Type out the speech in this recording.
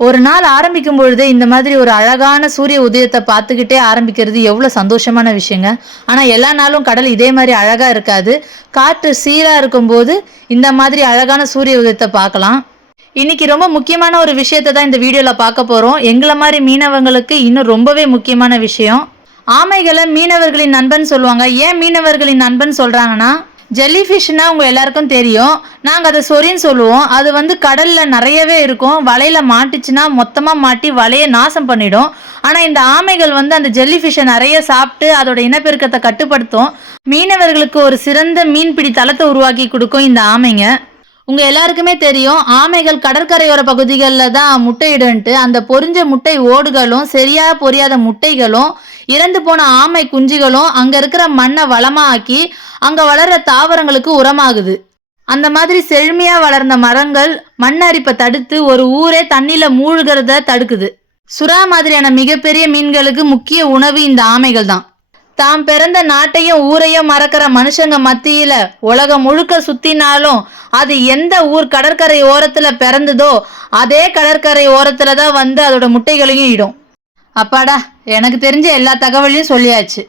ஒரு நாள் ஆரம்பிக்கும் பொழுதே இந்த மாதிரி ஒரு அழகான சூரிய உதயத்தை பார்த்துக்கிட்டே ஆரம்பிக்கிறது எவ்வளோ சந்தோஷமான விஷயங்க. ஆனால் எல்லா நாளும் கடல் இதே மாதிரி அழகாக இருக்காது. காற்று சீராக இருக்கும்போது இந்த மாதிரி அழகான சூரிய உதயத்தை பார்க்கலாம். இன்னைக்கு ரொம்ப முக்கியமான ஒரு விஷயத்தை தான் இந்த வீடியோவில் பார்க்க போகிறோம். எங்களை மாதிரி மீனவங்களுக்கு இன்னும் ரொம்பவே முக்கியமான விஷயம். ஆமைகளை மீனவர்களின் நண்பன் சொல்லுவாங்க. ஏன் மீனவர்களின் நண்பன் சொல்கிறாங்கன்னா, ஜெல்லி ஃபிஷ்னா உங்க எல்லாருக்கும் தெரியும். நாங்கள் அதை சொரின்னு சொல்லுவோம். அது கடலில் நிறையவே இருக்கும். வலையில் மாட்டிச்சுன்னா மொத்தமாக மாட்டி வலையை நாசம் பண்ணிடும். ஆனால் இந்த ஆமைகள் அந்த ஜெல்லி ஃபிஷ்ஷை நிறைய சாப்பிட்டு அதோட இனப்பெருக்கத்தை கட்டுப்படுத்தும். மீனவர்களுக்கு ஒரு சிறந்த மீன்பிடி தளத்தை உருவாக்கி கொடுக்கும் இந்த ஆமைங்க. உங்கள் எல்லாருக்குமே தெரியும், ஆமைகள் கடற்கரையோர பகுதிகளில் தான் முட்டையிடுன்ட்டு. அந்த பொரிஞ்ச முட்டை ஓடுகளும் சரியாக பொரியாத முட்டைகளும் இறந்து போன ஆமை குஞ்சுகளும் அங்கே இருக்கிற மண்ணை வளமாக்கி அங்கே வளர்கிற தாவரங்களுக்கு உரமாகுது. அந்த மாதிரி செழுமையாக வளர்ந்த மரங்கள் மண் அரிப்பை தடுத்து ஒரு ஊரே தண்ணியில் மூழ்கிறத தடுக்குது. சுறா மாதிரியான மிகப்பெரிய மீன்களுக்கு முக்கிய உணவு இந்த ஆமைகள் தான். தாம் பிறந்த நாட்டையும் ஊரையும் மறக்கிற மனுஷங்க மத்தியில உலகம் முழுக்க சுத்தினாலும் அது எந்த ஊர் கடற்கரை ஓரத்துல பிறந்ததோ அதே கடற்கரை ஓரத்துல தான் அதோட முட்டைகளையும் இடும். அப்பாடா, எனக்கு தெரிஞ்ச எல்லா தகவலையும் சொல்லியாச்சு.